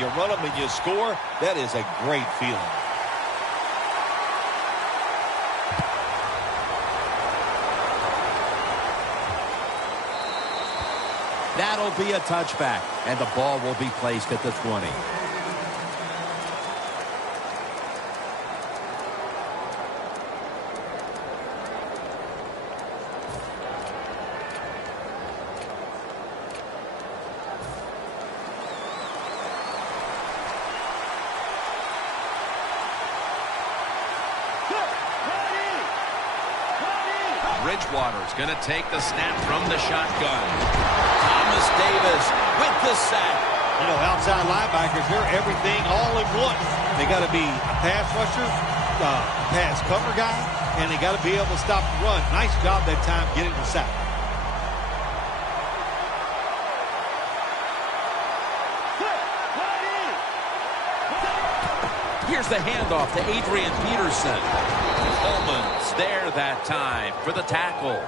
you run them and you score, that is a great feeling. That'll be a touchback, and the ball will be placed at the 20. Bridgewater's going to take the snap from the shotgun. Thomas Davis with the sack. You know, outside linebackers, they're everything all in one. They got to be a pass rusher, pass cover guy, and they got to be able to stop the run. Nice job that time getting the sack. Here's the handoff to Adrian Peterson. Coleman's there that time for the tackle.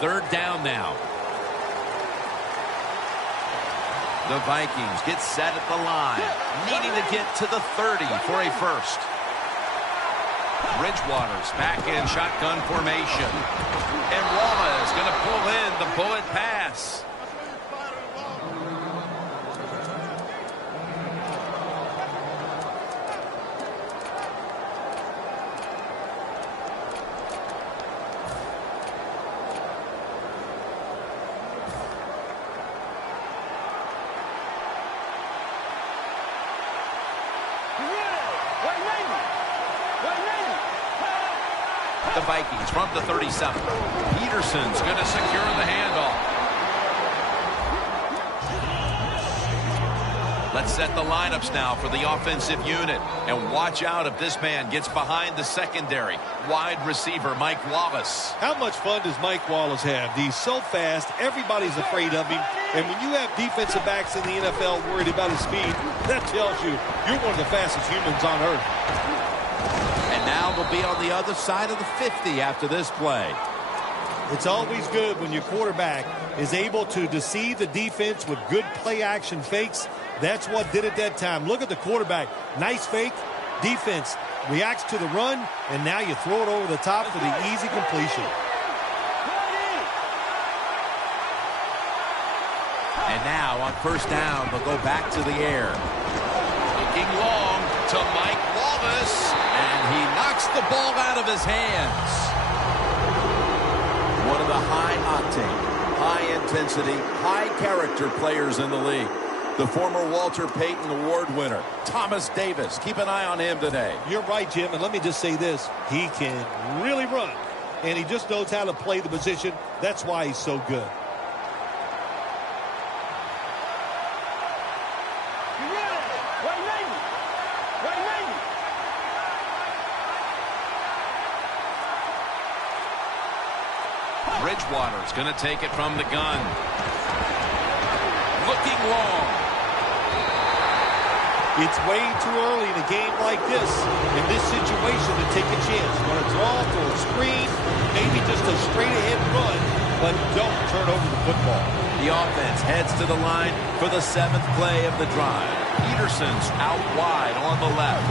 Third down now. The Vikings get set at the line, needing to get to the 30 for a first. Bridgewater's back in shotgun formation. And Rama is going to pull in the bullet pass. The Vikings from the 37. Peterson's going to secure the handoff. Let's set the lineups now for the offensive unit. And watch out if this man gets behind the secondary. Wide receiver Mike Wallace. How much fun does Mike Wallace have? He's so fast, everybody's afraid of him. And when you have defensive backs in the NFL worried about his speed, that tells you you're one of the fastest humans on earth. And now they'll be on the other side of the 50 after this play. It's always good when your quarterback is able to deceive the defense with good play-action fakes. That's what did it that time. Look at the quarterback. Nice fake. Defense reacts to the run, and now you throw it over the top for the easy completion. And now on first down, they'll go back to the air. Looking long to Mike Wallace. And he knocks the ball out of his hands. One of the high-octane, high-intensity, high-character players in the league. The former Walter Payton Award winner, Thomas Davis. Keep an eye on him today. You're right, Jim, and let me just say this. He can really run, and he just knows how to play the position. That's why he's so good. Bridgewater's going to take it from the gun. Looking long. It's way too early in a game like this, in this situation, to take a chance. You want to draw for a screen, maybe just a straight-ahead run, but don't turn over the football. The offense heads to the line for the 7th play of the drive. Peterson's out wide on the left.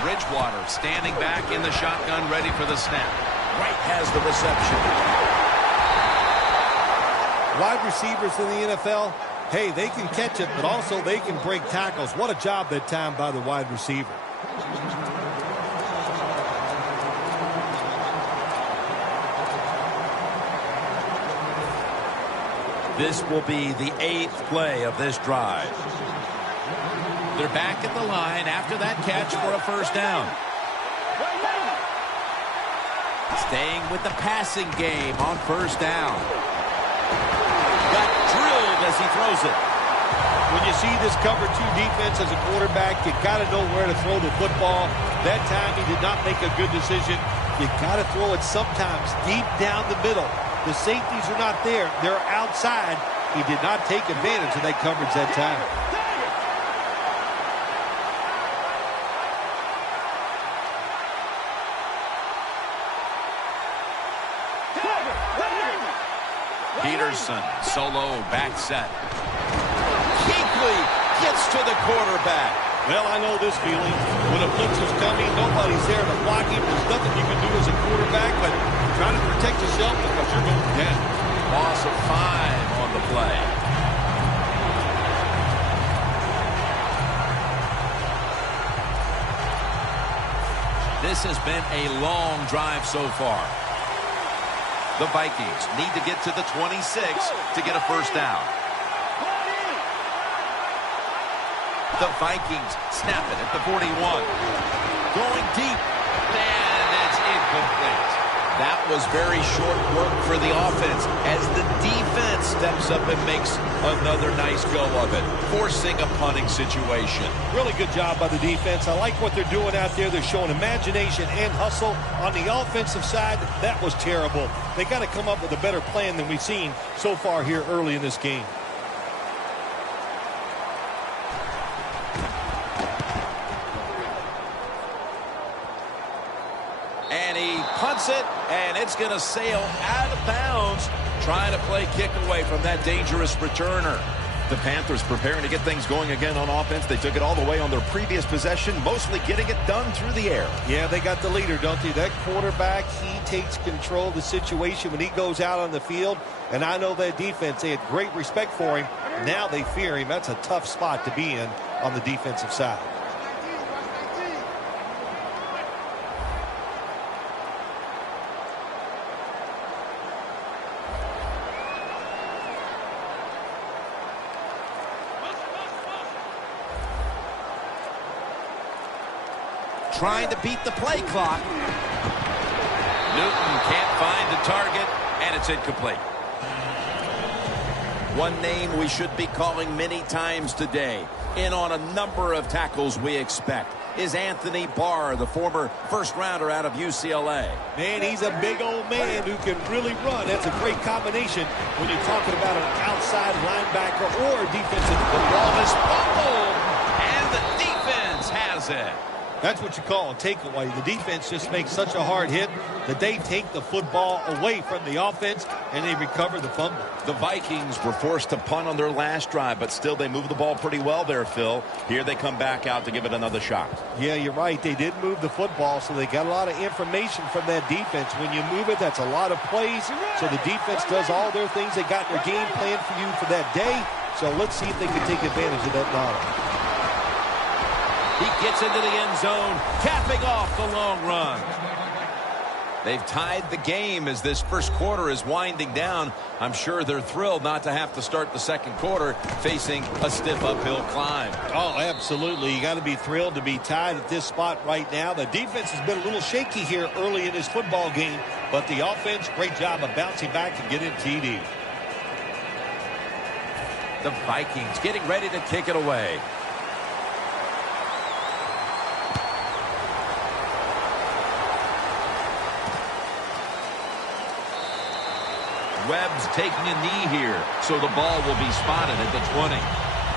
Bridgewater standing back in the shotgun, ready for the snap. Wright has the reception. Wide receivers in the NFL, hey, they can catch it, but also they can break tackles. What a job that time by the wide receiver. This will be the 8th play of this drive. They're back at the line after that catch for a first down. Staying with the passing game on first down. Got drilled as he throws it. When you see this cover 2 defense as a quarterback, you got to know where to throw the football. That time he did not make a good decision. You got to throw it sometimes deep down the middle. The safeties are not there. They're outside. He did not take advantage of that coverage that time. Peterson, solo back set. Kuechly gets to the quarterback. Well, I know this feeling. When a blitz is coming, nobody's there to block him. There's nothing you can do as a quarterback, but try to protect yourself because you're going down. Loss of 5 on the play. This has been a long drive so far. The Vikings need to get to the 26 to get a first down. The Vikings snap it at the 41. Going deep, and it's incomplete. That was very short work for the offense as the defense steps up and makes another nice go of it, forcing a punting situation. Really good job by the defense. I like what they're doing out there. They're showing imagination and hustle. On the offensive side, that was terrible. They got to come up with a better plan than we've seen so far here early in this game. And he punts it, and it's going to sail out of bounds, trying to play kick away from that dangerous returner. The Panthers preparing to get things going again on offense. They took it all the way on their previous possession, mostly getting it done through the air. Yeah, they got the leader, don't they? That quarterback, he takes control of the situation when he goes out on the field. And I know that defense, they had great respect for him. Now they fear him. That's a tough spot to be in on the defensive side. Trying to beat the play clock. Newton can't find the target, and it's incomplete. One name we should be calling many times today, in on a number of tackles we expect, is Anthony Barr, the former first-rounder out of UCLA. Man, he's a big old man who can really run. That's a great combination when you're talking about an outside linebacker or defensive. The ball is fumbled, and the defense has it. That's what you call a takeaway. The defense just makes such a hard hit that they take the football away from the offense and they recover the fumble. The Vikings were forced to punt on their last drive, but still they moved the ball pretty well there, Phil. Here they come back out to give it another shot. Yeah, you're right. They did move the football, so they got a lot of information from that defense. When you move it, that's a lot of plays. So the defense does all their things. They got their game plan for you for that day. So let's see if they can take advantage of that knowledge. He gets into the end zone, capping off the long run. They've tied the game as this first quarter is winding down. I'm sure they're thrilled not to have to start the second quarter facing a stiff uphill climb. Oh, absolutely. You got to be thrilled to be tied at this spot right now. The defense has been a little shaky here early in this football game, but the offense, great job of bouncing back and getting TD. The Vikings getting ready to kick it away. Webb's taking a knee here, so the ball will be spotted at the 20.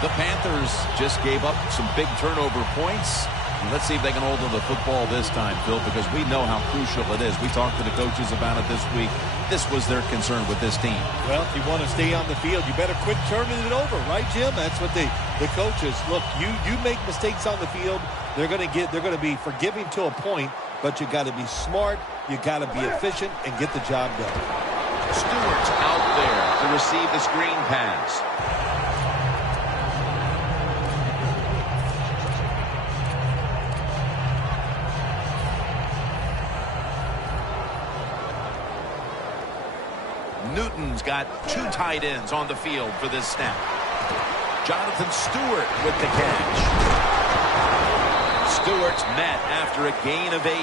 The Panthers just gave up some big turnover points. Let's see if they can hold on to the football this time, Phil, because we know how crucial it is. We talked to the coaches about it this week. This was their concern with this team. Well, if you want to stay on the field, you better quit turning it over, right, Jim? That's what the coaches look. You make mistakes on the field, they're going to be forgiving to a point, but you got to be smart, you got to be efficient, and get the job done. Stewart's out there to receive the screen pass. Newton's got 2 tight ends on the field for this snap. Jonathan Stewart with the catch. Stewart's met after a gain of 8.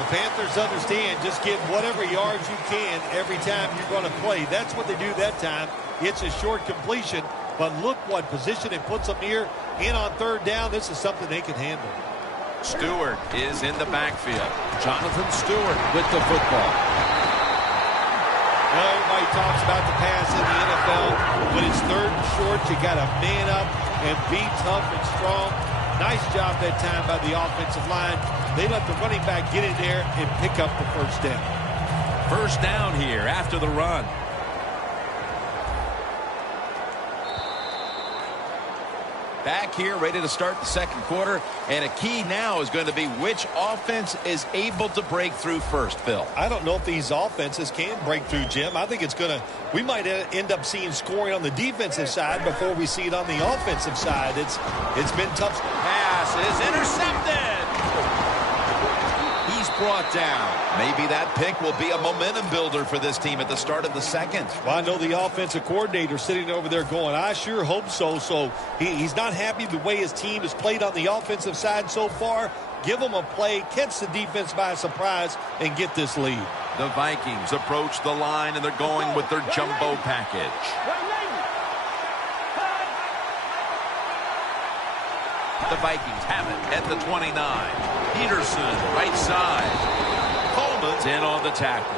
The Panthers understand just get whatever yards you can every time you're going to play. That's what they do that time. It's a short completion, but look what position it puts them here. In on third down, this is something they can handle. Stewart is in the backfield. Jonathan Stewart with the football. Well, everybody talks about the pass in the NFL. When it's third and short, you got to man up and be tough and strong. Nice job that time by the offensive line. They let the running back get in there and pick up the first down. First down here after the run. Back here, ready to start the second quarter. And a key now is going to be which offense is able to break through first, Phil. I don't know if these offenses can break through, Jim. I think we might end up seeing scoring on the defensive side before we see it on the offensive side. It's been tough. Pass is intercepted. He's brought down. Maybe that pick will be a momentum builder for this team at the start of the second. Well, I know the offensive coordinator sitting over there going, I sure hope so. So he's not happy the way his team has played on the offensive side so far. Give them a play, catch the defense by surprise, and get this lead. The Vikings approach the line, and they're going with their jumbo package. The Vikings have it at the 29. Peterson, right side. Coleman's in on the tackle.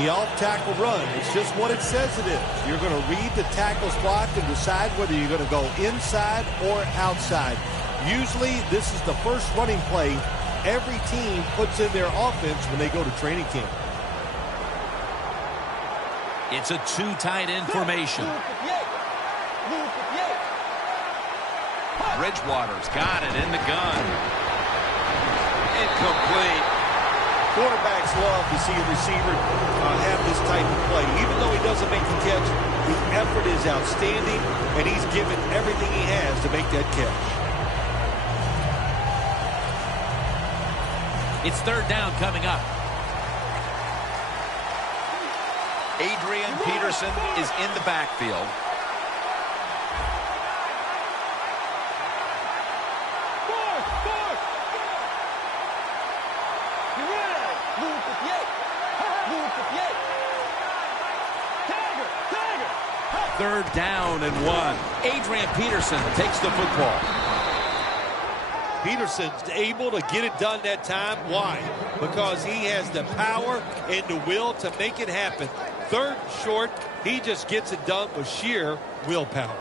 The off-tackle run, it's just what it says it is. You're going to read the tackle spot and decide whether you're going to go inside or outside. Usually, this is the first running play every team puts in their offense when they go to training camp. It's a two tight end formation. Bridgewater's got it in the gun. Incomplete. Quarterbacks love to see a receiver have this type of play. Even though he doesn't make the catch, the effort is outstanding, and he's given everything he has to make that catch. It's third down coming up. Adrian Peterson is in the backfield. Third down and 1. Adrian Peterson takes the football. Peterson's able to get it done that time. Why? Because he has the power and the will to make it happen. Third and short, he just gets it done with sheer willpower.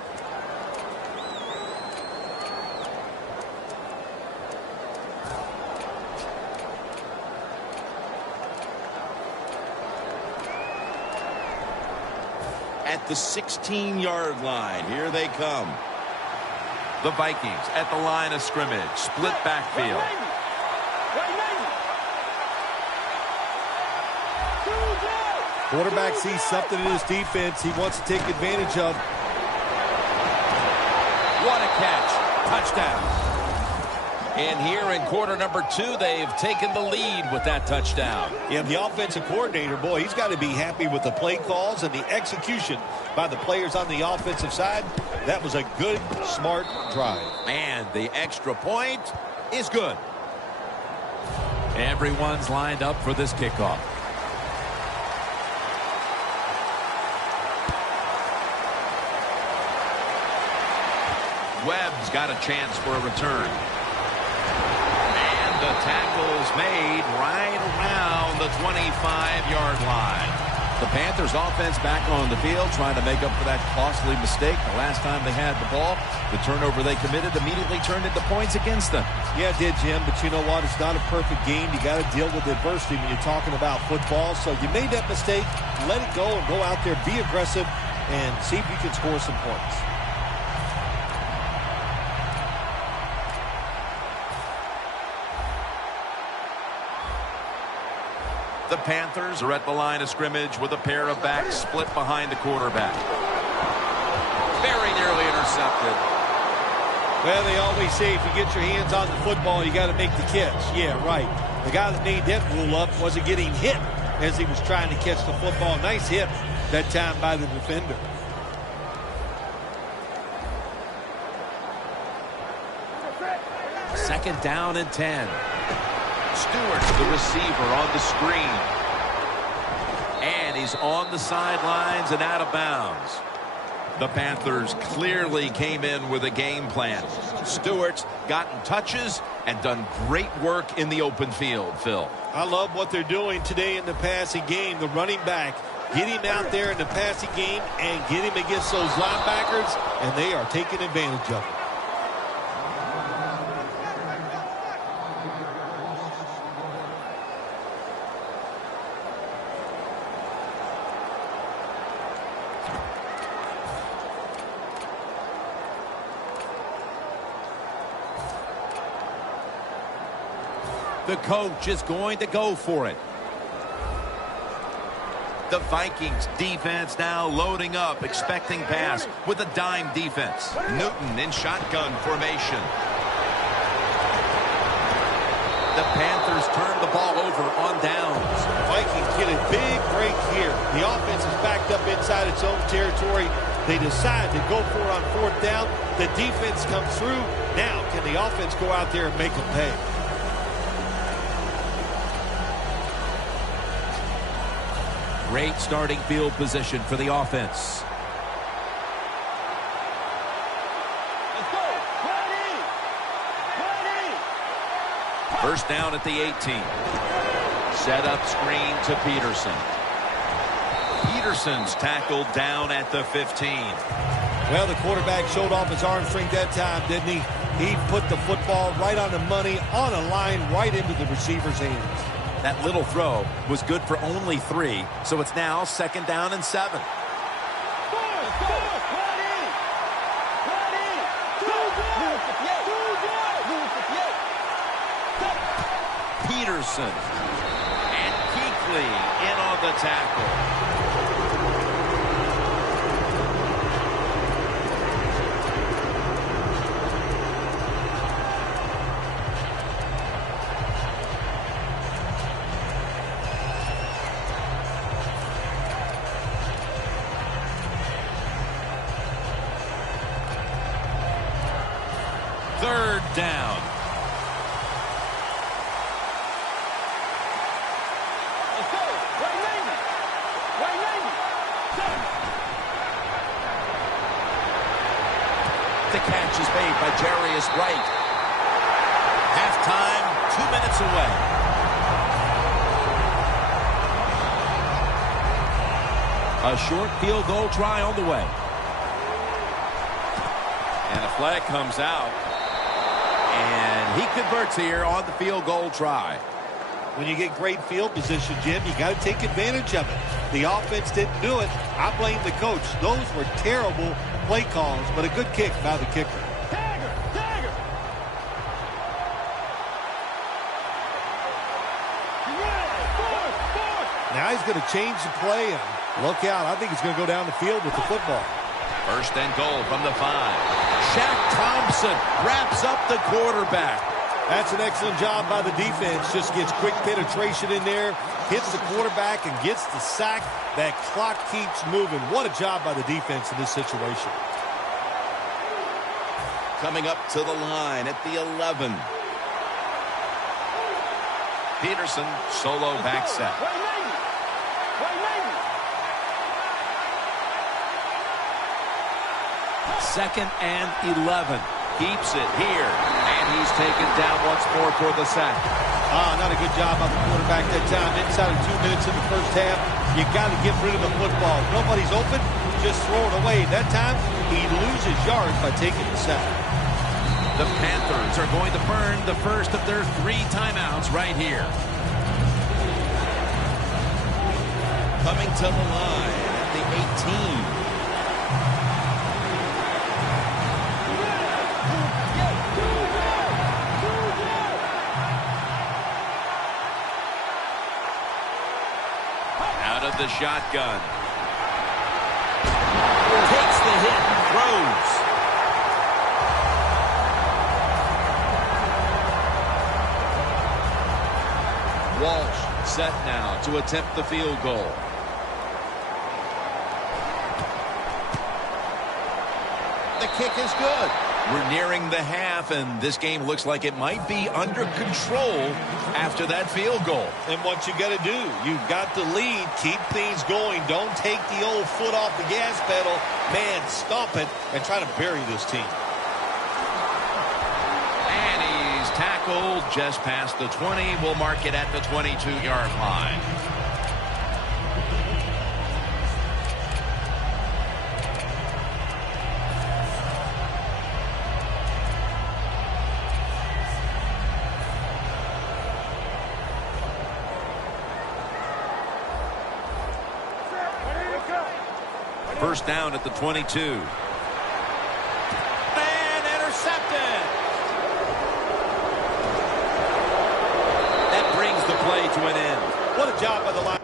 At the 16-yard line, here they come. The Vikings at the line of scrimmage, split backfield. Quarterback sees something in his defense he wants to take advantage of. What a catch. Touchdown. And here in quarter number 2, they've taken the lead with that touchdown. Yeah, the offensive coordinator, boy, he's got to be happy with the play calls and the execution by the players on the offensive side. That was a good, smart drive. And the extra point is good. Everyone's lined up for this kickoff. Webb's got a chance for a return. The tackle's made right around the 25-yard line. The Panthers offense back on the field trying to make up for that costly mistake. The last time they had the ball, the turnover they committed immediately turned into points against them. Yeah, it did, Jim, but you know what? It's not a perfect game. You got to deal with adversity when you're talking about football. So you made that mistake, let it go and go out there, be aggressive, and see if you can score some points. The Panthers are at the line of scrimmage with a pair of backs split behind the quarterback. Very nearly intercepted. Well, they always say if you get your hands on the football, you got to make the catch. Yeah, right. The guy that made that rule up wasn't getting hit as he was trying to catch the football. Nice hit that time by the defender. Second down and 10. Stewart's the receiver on the screen. And he's on the sidelines and out of bounds. The Panthers clearly came in with a game plan. Stewart's gotten touches and done great work in the open field, Phil. I love what they're doing today in the passing game. The running back, get him out there in the passing game and get him against those linebackers, and they are taking advantage of it. The coach is going to go for it. The Vikings defense now loading up, expecting pass with a dime defense. Newton in shotgun formation. The Panthers turn the ball over on downs. Vikings get a big break here. The offense is backed up inside its own territory. They decide to go for it on fourth down. The defense comes through. Now can the offense go out there and make them pay? Great starting field position for the offense. Let's go. 20. First down at the 18. Set up screen to Peterson. Peterson's tackled down at the 15. Well, the quarterback showed off his arm strength that time, didn't he? He put the football right on the money, on a line, right into the receiver's hands. That little throw was good for only 3, so it's now 2nd down and 7. Peterson and Kuechly in on the tackle. Third down. Let's go. Right lane. Right lane. The catch is made by Jarius Wright. Halftime, 2 minutes away. A short field goal try on the way. And a flag comes out. And he converts here on the field goal try. When you get great field position, Jim, you got to take advantage of it. The offense didn't do it. I blame the coach. Those were terrible play calls, but a good kick by the kicker. Tagger! Tagger! Now he's going to change the play, and look out. I think he's going to go down the field with the football. First and goal from the 5. Shaq Thompson wraps up the quarterback. That's an excellent job by the defense. Just gets quick penetration in there, hits the quarterback, and gets the sack. That clock keeps moving. What a job by the defense in this situation. Coming up to the line at the 11. Peterson, solo back set. Second and 11. Keeps it here. And he's taken down once more for the sack. Not a good job by the quarterback that time. Inside of 2 minutes in the first half, you got to get rid of the football. Nobody's open, just throw it away. That time, he loses yards by taking the sack. The Panthers are going to burn the first of their 3 timeouts right here. Coming to the line at the 18. Out of the shotgun. Takes the hit and throws. Walsh set now to attempt the field goal. The kick is good. We're nearing the half, and this game looks like it might be under control after that field goal. And what you got to do, you've got the lead. Keep things going. Don't take the old foot off the gas pedal. Man, stomp it and try to bury this team. And he's tackled just past the 20. We'll mark it at the 22-yard line. First down at the 22. And intercepted. to an end. What a job by the line.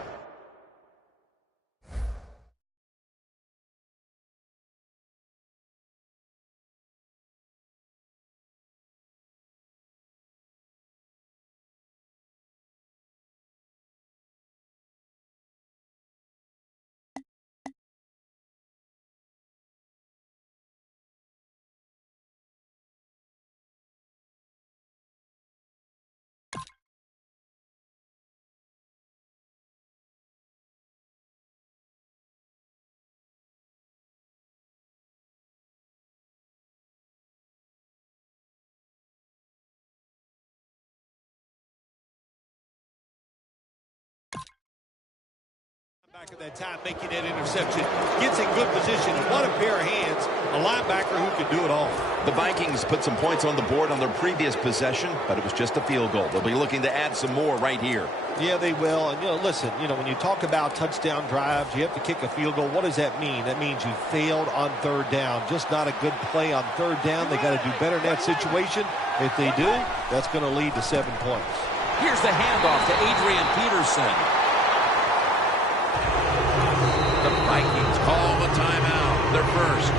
Back at that time, making that interception, gets in good position. What a pair of hands, a linebacker who can do it all. The Vikings put some points on the board on their previous possession, but it was just a field goal. They'll be looking to add some more right here. Yeah, they will. And, listen, when you talk about touchdown drives, you have to kick a field goal. What does that mean? That means you failed on third down. Just not a good play on third down. They got to do better in that situation. If they do, that's going to lead to 7 points. Here's the handoff to Adrian Peterson. The Vikings call the timeout. They're first.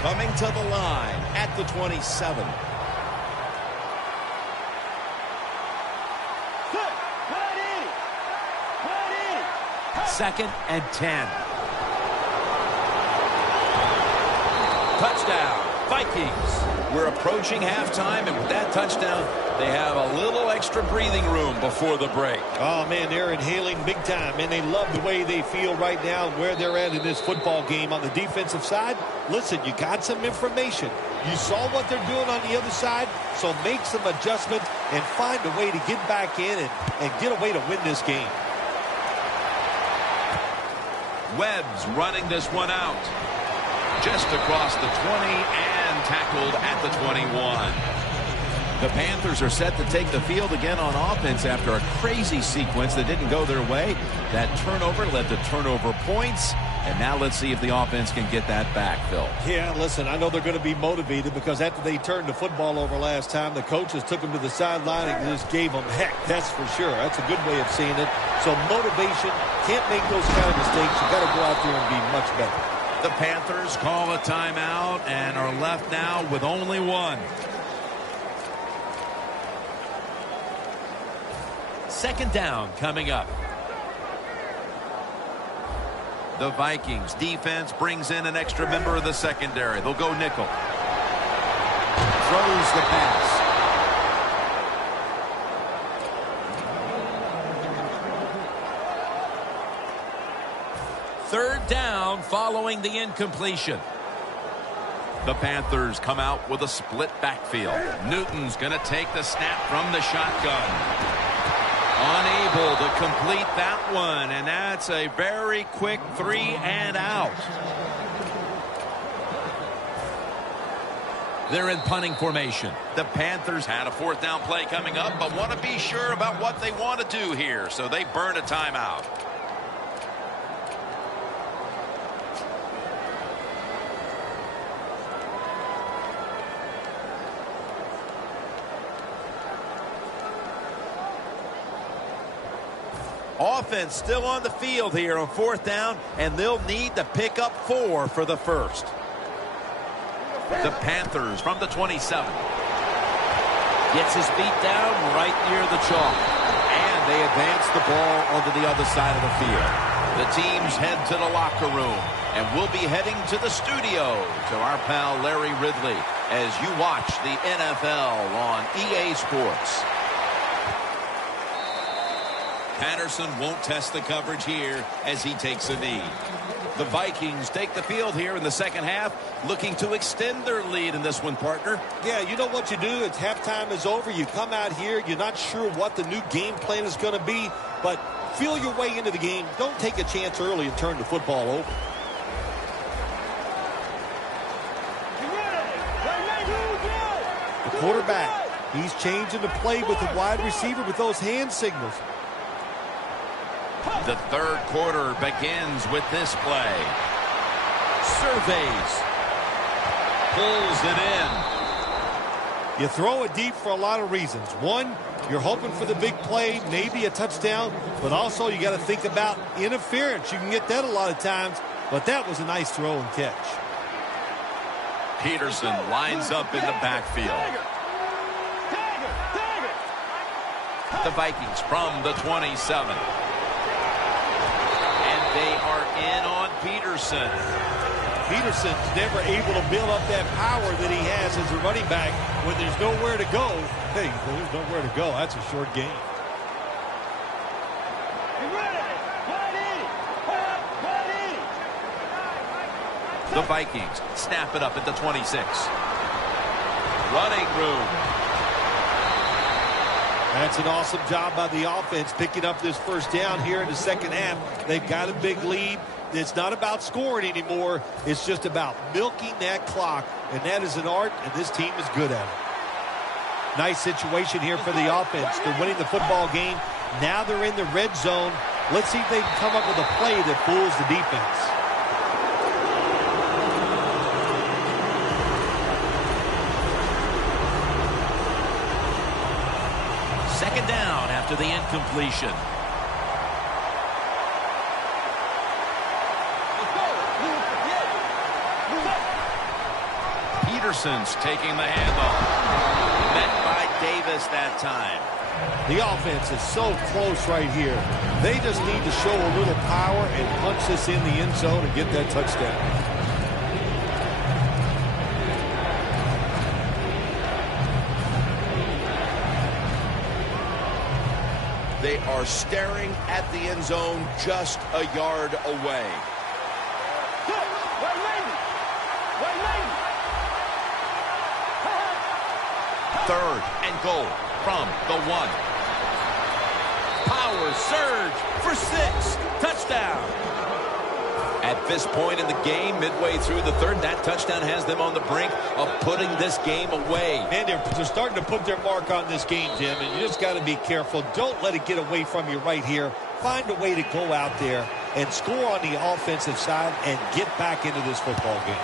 Coming to the line at the 27. Second and 10. Touchdown, Vikings. We're approaching halftime, and with that touchdown, they have a little extra breathing room before the break. Oh, man, they're inhaling big time, and they love the way they feel right now and where they're at in this football game. On the defensive side, listen, you got some information. You saw what they're doing on the other side, so make some adjustments and find a way to get back in and get a way to win this game. Webb's running this one out. Just across the 20 and tackled at the 21. The Panthers are set to take the field again on offense after a crazy sequence that didn't go their way. That turnover led to turnover points. And now let's see if the offense can get that back, Phil. Yeah, listen, I know they're going to be motivated because after they turned the football over last time, the coaches took them to the sideline and just gave them heck. That's for sure. That's a good way of seeing it. So motivation, can't make those kind of mistakes. You got to go out there and be much better. The Panthers call a timeout and are left now with only one. Second down coming up. The Vikings defense brings in an extra member of the secondary. They'll go nickel. Throws the pass. Third down following the incompletion. The Panthers come out with a split backfield. Newton's going to take the snap from the shotgun. Unable to complete that one, and that's a very quick 3 and out. They're in punting formation. The Panthers had a fourth down play coming up, but want to be sure about what they want to do here, so they burn a timeout. Offense still on the field here on fourth down, and they'll need to pick up 4 for the first. The Panthers from the 27. Gets his feet down right near the chalk. And they advance the ball onto the other side of the field. The teams head to the locker room, and we'll be heading to the studio to our pal Larry Ridley as you watch the NFL on EA Sports. Patterson won't test the coverage here as he takes a knee. The Vikings take the field here in the second half, looking to extend their lead in this one, partner. Yeah, you know what you do? It's halftime is over. You come out here. You're not sure what the new game plan is going to be, but feel your way into the game. Don't take a chance early and turn the football over. The quarterback, he's changing the play with the wide receiver with those hand signals. The third quarter begins with this play. Surveys. pulls it in. You throw it deep for a lot of reasons. One, you're hoping for the big play, maybe a touchdown, but also you got to think about interference. You can get that a lot of times, but that was a nice throw and catch. Peterson lines up in the backfield. The Vikings from the 27. And they are in on Peterson. Peterson's never able to build up that power that he has as a running back when there's nowhere to go. Hey, there's nowhere to go. That's a short game. The Vikings snap it up at the 26. Running room. That's an awesome job by the offense picking up this first down here in the second half. They've got a big lead. It's not about scoring anymore. It's just about milking that clock, and that is an art, and this team is good at it. Nice situation here for the offense. They're winning the football game. Now they're in the red zone. Let's see if they can come up with a play that fools the defense. Second down after the incompletion. Peterson's taking the handoff. Met by Davis that time. The offense is so close right here. They just need to show a little power and punch this in the end zone and get that touchdown. They are staring at the end zone just a yard away. Third and goal from the 1. Power surge for 6. Touchdown. At this point in the game, midway through the third, that touchdown has them on the brink of putting this game away. And they're starting to put their mark on this game, Jim, and you just got to be careful. Don't let it get away from you right here. Find a way to go out there and score on the offensive side and get back into this football game.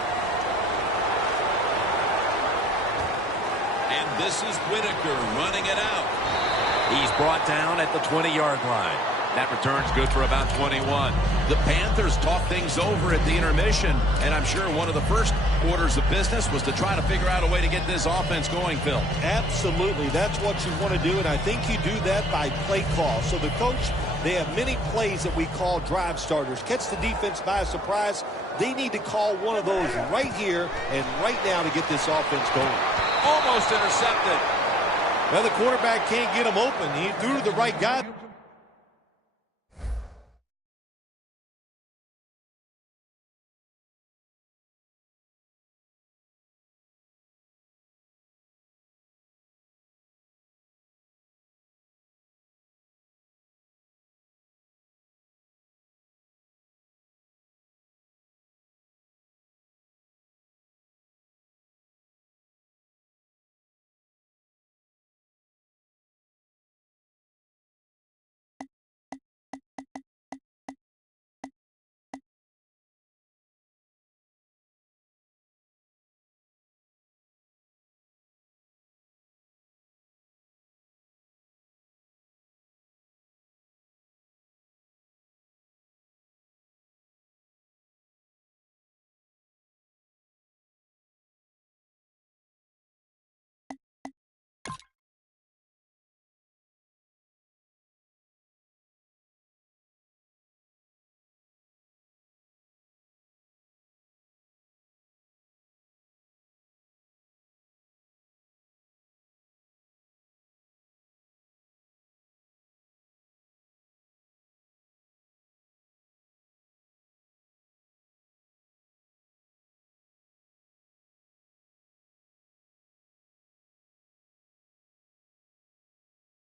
And this is Whitaker running it out. He's brought down at the 20-yard line. That return's good for about 21. The Panthers talk things over at the intermission, and I'm sure one of the first orders of business was to try to figure out a way to get this offense going, Phil. Absolutely. That's what you want to do, and I think you do that by play call. So the coach, they have many plays that we call drive starters. Catch the defense by surprise. They need to call one of those right here and right now to get this offense going. Almost intercepted. Well, the quarterback can't get him open. He threw to the right guy.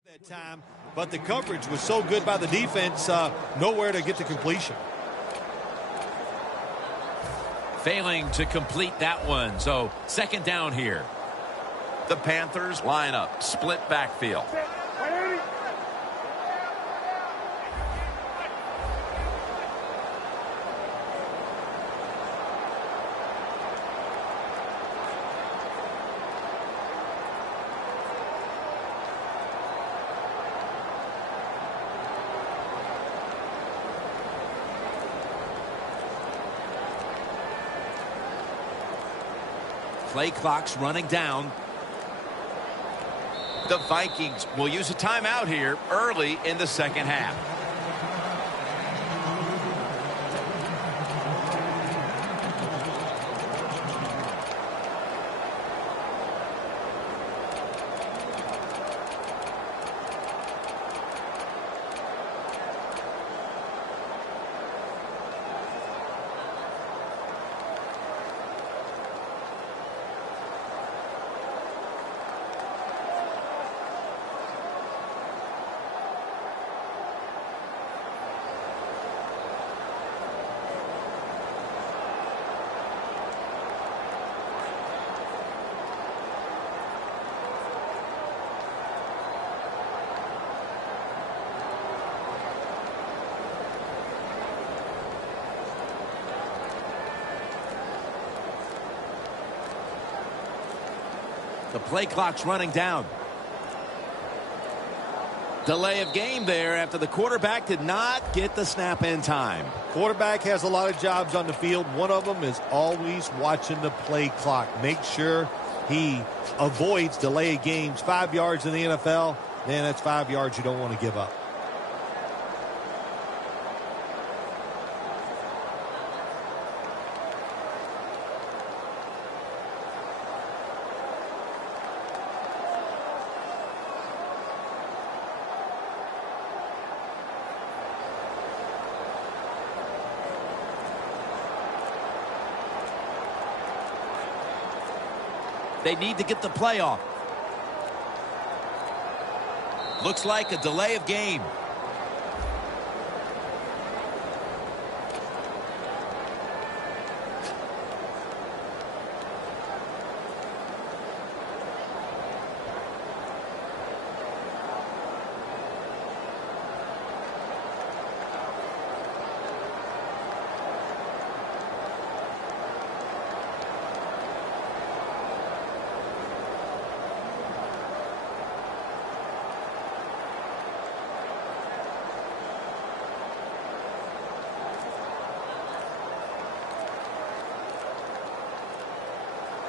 That time, but the coverage was so good by the defense, nowhere to get the completion. Failing to complete that one, so second down here. The Panthers line up, split backfield. Play clock's running down. The Vikings will use a timeout here early in the second half. The play clock's running down. Delay of game there after the quarterback did not get the snap in time. Quarterback has a lot of jobs on the field. One of them is always watching the play clock. Make sure he avoids delay of games. 5 yards in the NFL, man, that's 5 yards you don't want to give up. They need to get the play off. Looks like a delay of game.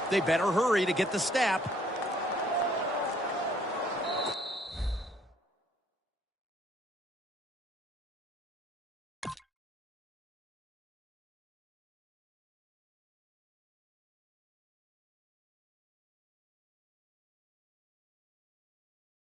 They better hurry to get the snap.